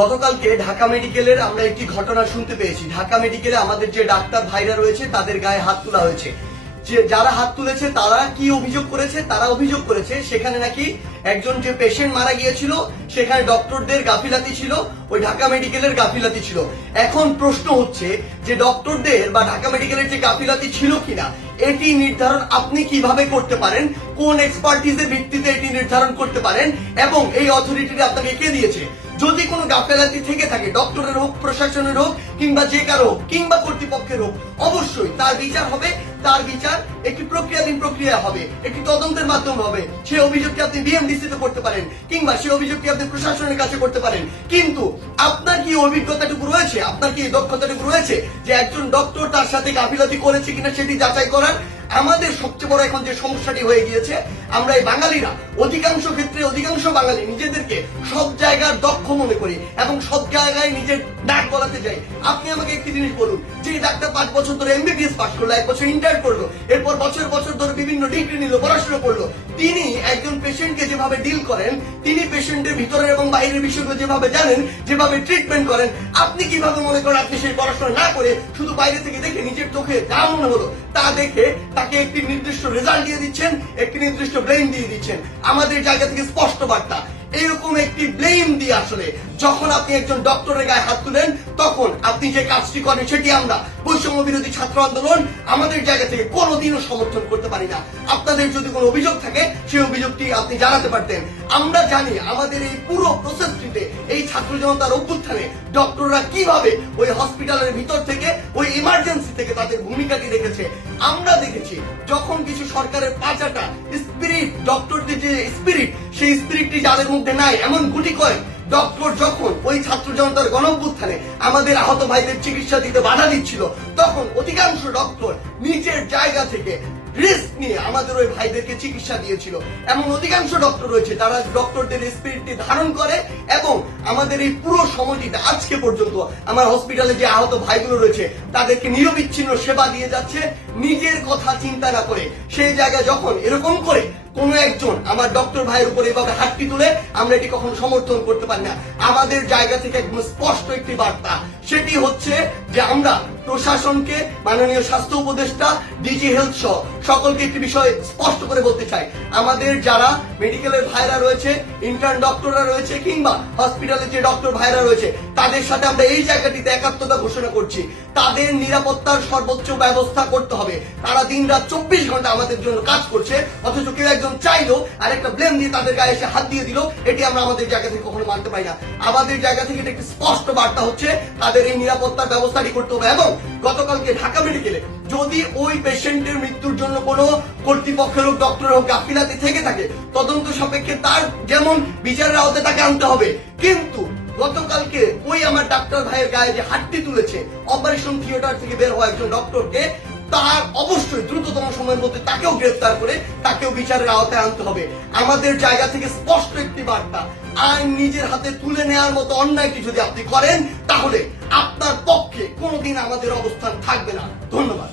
গতকালকে ঢাকা মেডিকেলের আমরা একটি ঘটনা শুনতে পেয়েছি। ঢাকা মেডিকেলে আমাদের যে ডাক্তার ভাইরা রয়েছে তাদের গায়ে হাত তোলা হয়েছে। যে যারা হাত তুলেছে তারা কি অভিযোগ করেছে? তারা অভিযোগ করেছে সেখানে নাকি একজন যে পেশেন্ট মারা গিয়েছিল সেখানে ডক্টরদের গাফিলাতি ছিল, ওই ঢাকা মেডিকেলের গাফিলাতি ছিল। এখন প্রশ্ন হচ্ছে যে ডক্টরদের বা ঢাকা মেডিকেলের যে গাফিলাতি ছিল কিনা এটি নির্ধারণ আপনি কিভাবে করতে পারেন, কোন এক্সপার্টিজের ভিত্তিতে এটি নির্ধারণ করতে পারেন এবং এই অথরিটিটি আপনাকে কে দিয়েছে? যদি কোনো গাফিলাতি থেকে থাকে, ডক্টরের হোক, প্রশাসনের হোক, কিংবা যে কারো হোক, কিংবা কর্তৃপক্ষের হোক, অবশ্যই তার বিচার হবে। তার বিচার একটি প্রক্রিয়াধীন প্রক্রিয়া হবে, একটি তদন্তের মাধ্যমে হবে। সেই অভিযোগটি আপনি বিএমডিসি তে করতে পারেন কিংবা সেই অভিযোগটি আপনি প্রশাসনের কাছে করতে পারেন। কিন্তু আপনার কি অভিজ্ঞতাটুকু রয়েছে, আপনার কি দক্ষতাটুকু রয়েছে যে একজন ডক্টর তার সাথে গাফিলতি করেছে কিনা সেটি যাচাই করার? আমাদের সবচেয়ে বড় এখন যে সমস্যাটি হয়ে গিয়েছে, আমরা এই বাঙালিরা অধিকাংশ ক্ষেত্রে অধিকাংশ বাঙালি নিজেদেরকে সব জায়গার দক্ষ মনে করি এবং সব জায়গায় নিজের ডাক বলাতে যাই। আপনি আমাকে একটি জিনিস বলুন, যে ডাক্তার 5 বছর ধরে এমবিবিএস পাস করলো, 1 বছর ইন্টার্ন করলো, এরপর বছর বছর ধরে বিভিন্ন ডিগ্রি নিল, পড়াশোনা করলো, তিনি একজন পেশেন্টকে যেভাবে ডিল করেন, তিনি পেশেন্টের ভিতরের এবং বাইরের বিষয়গুলো যেভাবে জানেন, যেভাবে ট্রিটমেন্ট করেন, আপনি কিভাবে মনে করেন আপনি সেই পড়াশোনা না করে শুধু বাইরে থেকে দেখে নিজের চোখে যা মনে হলো তা দেখে তাকে একটি নির্দিষ্ট রেজাল্ট দিয়ে দিচ্ছেন, একটি নির্দিষ্ট ব্লেম দিয়ে দিচ্ছেন? আমাদের জায়গা থেকে স্পষ্ট বার্তা, এরকম একটি ব্লেম দিয়ে আসলে যখন আপনি একজন ডক্টরের গায়ে হাত তুলেন তখন আপনি যে কাজটি করেন সেটি আমরা বৈষম্য বিরোধী ছাত্র আন্দোলন আমাদের জায়গা থেকে কোনোদিনও সমর্থন করতে পারি না। আপনাদের যদি কোনো অভিযোগ থাকে সেই অভিযোগটি আপনি জানাতে পারতেন। আমরা জানি আমাদের এই পুরো প্রসেসটিতে, এই ছাত্র জনতার অভ্যুত্থানে ডক্টররা কিভাবে ওই হসপিটালের ভিতর থেকে, ওই ইমার্জেন্সি থেকে তাদের ভূমিকাটি রেখেছে। আমরা দেখেছি যখন কিছু সরকারের পাঁচাটা স্পিরিট, ডক্টরদের যে স্পিরিট, সেই স্পিরিটটি যাদের মধ্যে নাই, এমন গুটি কয়েক ডক্টর যখন ওই ছাত্র জনতার গণঅভ্যুত্থানে আমাদের আহত ভাইদের চিকিৎসা দিতে বাধা দিচ্ছিল, তখন অধিকাংশ ডক্টর নিজের জায়গা থেকে রিস্ক নিয়ে আমাদের ওই ভাইদেরকে চিকিৎসা দিয়েছিল। এমন অধিকাংশ ডক্টর রয়েছে তারা ডক্টরদের স্পিরিটটি ধারণ করে এবং আমাদের এই পুরো সময়টিতে আজকে পর্যন্ত আমার হসপিটালে যে আহত ভাইগুলো রয়েছে তাদেরকে নিরবিচ্ছিন্ন সেবা দিয়ে যাচ্ছে, নিজের কথা চিন্তা না করে। সেই জায়গায় যখন এরকম করে কোন একজন আমার ডক্টর ভাইয়ের উপর এভাবে হাতটি তুলে, আমরা এটি কখনো সমর্থন করতে পারি না। আমাদের জায়গা থেকে একদম স্পষ্ট একটি বার্তা, সেটি হচ্ছে যে আমরা প্রশাসনকে, মাননীয় স্বাস্থ্য উপদেষ্টা, ডিজি হেলথ সহ সকলকে একটি বিষয় স্পষ্ট করে বলতে চাই, আমাদের যারা মেডিকেলের ভাইরা রয়েছে, ইন্টার্ন ডক্টররা রয়েছে, কিংবা হসপিটালের যে ডক্টর ভাইরা রয়েছে, তাদের সাথে আমরা এই জায়গাটিতে একাত্মতা ঘোষণা করছি। তাদের নিরাপত্তার সর্বোচ্চ ব্যবস্থা করতে হবে। তারা দিন রাত 24 ঘন্টা আমাদের জন্য কাজ করছে, অথচ কেউ একজন চাইলো আর একটা ব্লেম দিয়ে তাদের গায়ে এসে হাত দিয়ে দিল, এটি আমরা আমাদের জায়গা থেকে কখনো মানতে পারি না। আমাদের জায়গা থেকে এটা একটি স্পষ্ট বার্তা হচ্ছে তাদের এই নিরাপত্তার ব্যবস্থাটি করতে হবে। এবং গতকালকে ঢাকা মেডিকেলে যদি ওই পেশেন্টের মৃত্যুর জন্য কোনো কর্তৃপক্ষের হোক, ডক্টর হোক গাফিলাতি থেকে থাকে, তদন্ত সাপেক্ষে তার যেমন বিচারের আওতায় তাকে আনতে হবে। কিন্তু গতকালকে ওই আমার ডাক্তার ভাইয়ের গায়ে যে হাতটি তুলেছে অপারেশন থিয়েটার থেকে বের হওয়া একজন ডক্টরকে, তার অবশ্যই দ্রুততম সময়ের মধ্যে তাকেও গ্রেফতার করে তাকেও বিচারের আওতায় আনতে হবে। আমাদের জায়গা থেকে স্পষ্ট একটি বার্তা, আইন নিজের হাতে তুলে নেওয়ার মতো অন্যায়টি যদি আপনি করেন তাহলে আপনার পক্ষে কোনোদিন আমাদের অবস্থান থাকবে না। ধন্যবাদ।